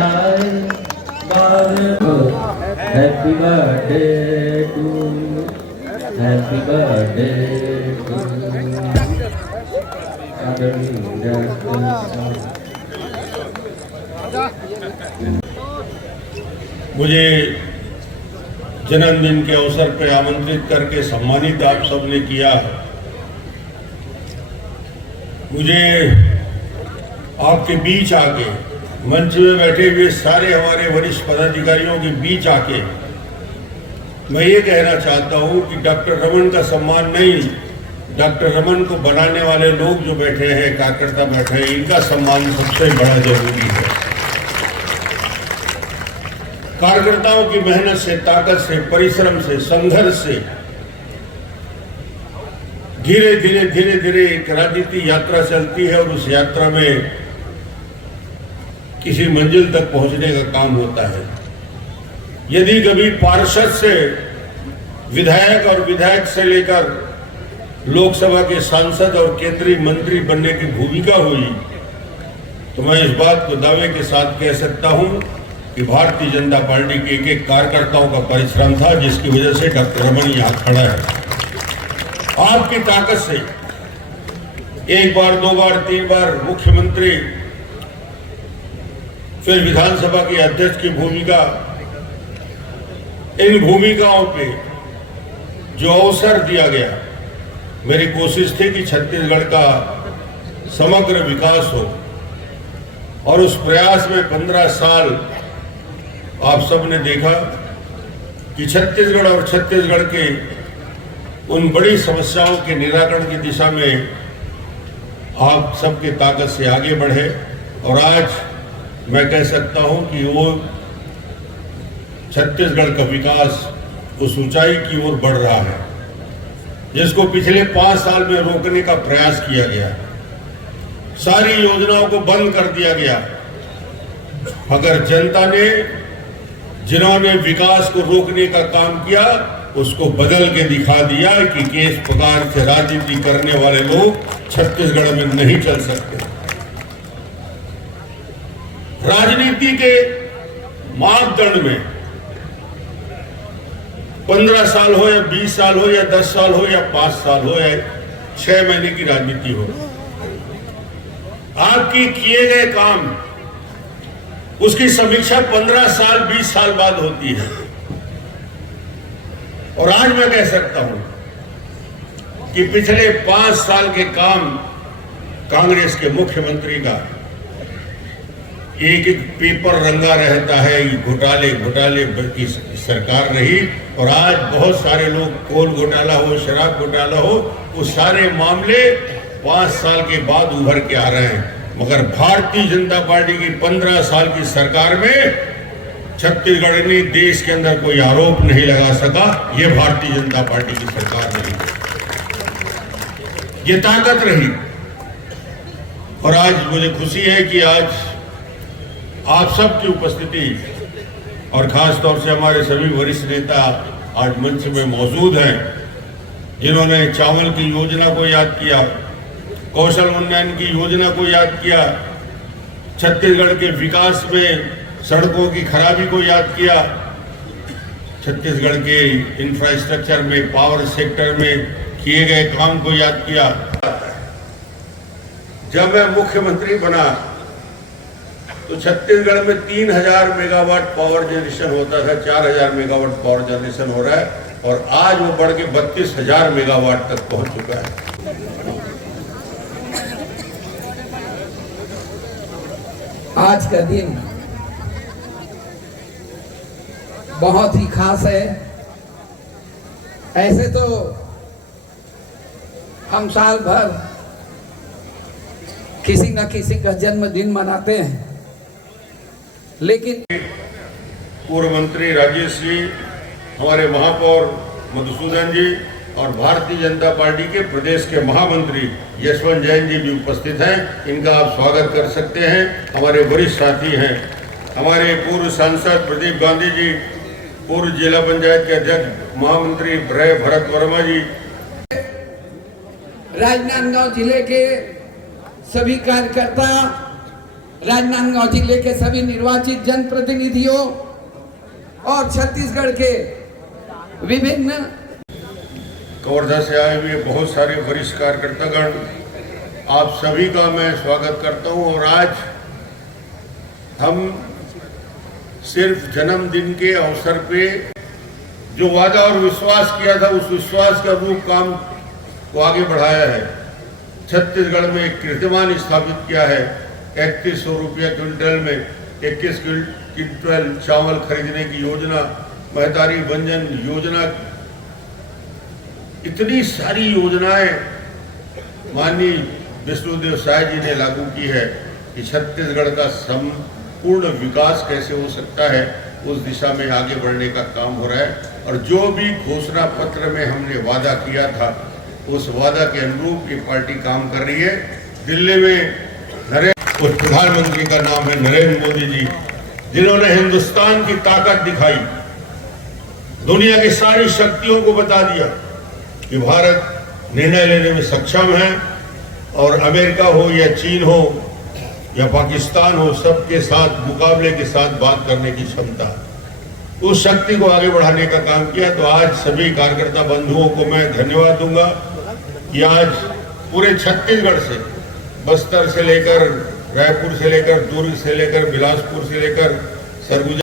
बधाई happy birthday to happy birthday to मुझे जन्मदिन के अवसर पर आमंत्रित करके सम्मानित आप सबने किया। मुझे आपके बीच आके, मंच में बैठे हुए सारे हमारे वरिष्ठ पदाधिकारियों के बीच आके मैं ये कहना चाहता हूँ कि डॉक्टर रमन का सम्मान नहीं, डॉक्टर रमन को बनाने वाले लोग जो बैठे हैं, कार्यकर्ता बैठे हैं, इनका सम्मान सबसे बड़ा जरूरी है। कार्यकर्ताओं की मेहनत से, ताकत से, परिश्रम से, संघर्ष से धीरे धीरे एक राजनीति यात्रा चलती है और उस यात्रा में किसी मंजिल तक पहुंचने का काम होता है। यदि कभी पार्षद से विधायक और विधायक से लेकर लोकसभा के सांसद और केंद्रीय मंत्री बनने की भूमिका हुई तो मैं इस बात को दावे के साथ कह सकता हूं कि भारतीय जनता पार्टी के एक कार्यकर्ताओं का परिश्रम था, जिसकी वजह से डॉक्टर रमन यहां खड़ा है। आपकी ताकत से एक बार, दो बार, तीन बार मुख्यमंत्री, फिर विधानसभा के अध्यक्ष की भूमिका, इन भूमिकाओं पे जो अवसर दिया गया, मेरी कोशिश थी कि छत्तीसगढ़ का समग्र विकास हो और उस प्रयास में 15 साल आप सबने देखा कि छत्तीसगढ़ और छत्तीसगढ़ के उन बड़ी समस्याओं के निराकरण की दिशा में आप सबके ताकत से आगे बढ़े और आज मैं कह सकता हूं कि वो छत्तीसगढ़ का विकास उस ऊंचाई की ओर बढ़ रहा है जिसको पिछले 5 साल में रोकने का प्रयास किया गया। सारी योजनाओं को बंद कर दिया गया, मगर जनता ने, जिन्होंने विकास को रोकने का काम किया, उसको बदल के दिखा दिया कि किस प्रकार से राजनीति करने वाले लोग छत्तीसगढ़ में नहीं चल सकते। राजनीति के मापदंड में 15 साल हो या 20 साल हो या 10 साल हो या 5 साल हो या 6 महीने की राजनीति हो, आपकी किए गए काम, उसकी समीक्षा 15 साल 20 साल बाद होती है। और आज मैं कह सकता हूं कि पिछले 5 साल के काम कांग्रेस के मुख्यमंत्री का एक एक पेपर रंगा रहता है, घोटाले की सरकार रही और आज बहुत सारे लोग, कोल घोटाला हो, शराब घोटाला हो, वो सारे मामले 5 साल के बाद उभर के आ रहे हैं। मगर भारतीय जनता पार्टी की 15 साल की सरकार में छत्तीसगढ़ ने देश के अंदर कोई आरोप नहीं लगा सका। ये भारतीय जनता पार्टी की सरकार रही, ये ताकत रही। और आज मुझे खुशी है कि आज आप सबकी उपस्थिति और खास तौर से हमारे सभी वरिष्ठ नेता आज मंच में मौजूद हैं, जिन्होंने चावल की योजना को याद किया, कौशल उन्नयन की योजना को याद किया, छत्तीसगढ़ के विकास में सड़कों की खराबी को याद किया, छत्तीसगढ़ के इंफ्रास्ट्रक्चर में, पावर सेक्टर में किए गए काम को याद किया। जब मैं मुख्यमंत्री बना तो छत्तीसगढ़ में 3000 मेगावाट पावर जनरेशन होता था, 4000 मेगावाट पावर जनरेशन हो रहा है और आज वो बढ़ के 32,000 मेगावाट तक पहुंच चुका है। आज का दिन बहुत ही खास है। ऐसे तो हम साल भर किसी न किसी का जन्मदिन मनाते हैं, लेकिन पूर्व मंत्री राजेश जी, हमारे महापौर मधुसूदन जी और भारतीय जनता पार्टी के प्रदेश के महामंत्री यशवंत जैन जी भी उपस्थित हैं। इनका आप स्वागत कर सकते हैं। हमारे वरिष्ठ साथी हैं, हमारे पूर्व सांसद प्रदीप गांधी जी, पूर्व जिला पंचायत के अध्यक्ष महामंत्री भरत वर्मा जी, राजनांदगांव जिले के सभी कार्यकर्ता राजनांदगांव जिले के सभी निर्वाचित जनप्रतिनिधियों और छत्तीसगढ़ के विभिन्न कवर्धा से आए हुए बहुत सारे वरिष्ठ कार्यकर्तागण, आप सभी का मैं स्वागत करता हूं। और आज हम सिर्फ जन्मदिन के अवसर पे जो वादा और विश्वास किया था, उस विश्वास का रूप काम को आगे बढ़ाया है। छत्तीसगढ़ में एक कीर्तिमान स्थापित किया है। 3100 रुपया क्विंटल में 21 क्विंटल चावल खरीदने की योजना, महतारी बंजन योजना, इतनी सारी योजनाएं माननीय विष्णुदेव साय जी ने लागू की है कि छत्तीसगढ़ का संपूर्ण विकास कैसे हो सकता है, उस दिशा में आगे बढ़ने का काम हो रहा है। और जो भी घोषणा पत्र में हमने वादा किया था, उस वादा के अनुरूप ये पार्टी काम कर रही है। दिल्ली में उस प्रधानमंत्री का नाम है नरेंद्र मोदी जी, जिन्होंने हिंदुस्तान की ताकत दिखाई, दुनिया की सारी शक्तियों को बता दिया कि भारत निर्णय लेने में सक्षम है। और अमेरिका हो या चीन हो या पाकिस्तान हो, सबके साथ मुकाबले के साथ बात करने की क्षमता, उस शक्ति को आगे बढ़ाने का काम किया। तो आज सभी कार्यकर्ता बंधुओं को मैं धन्यवाद दूंगा कि आज पूरे छत्तीसगढ़ से, बस्तर से लेकर रायपुर से लेकर दुर्ग से लेकर बिलासपुर से लेकर सरगुजा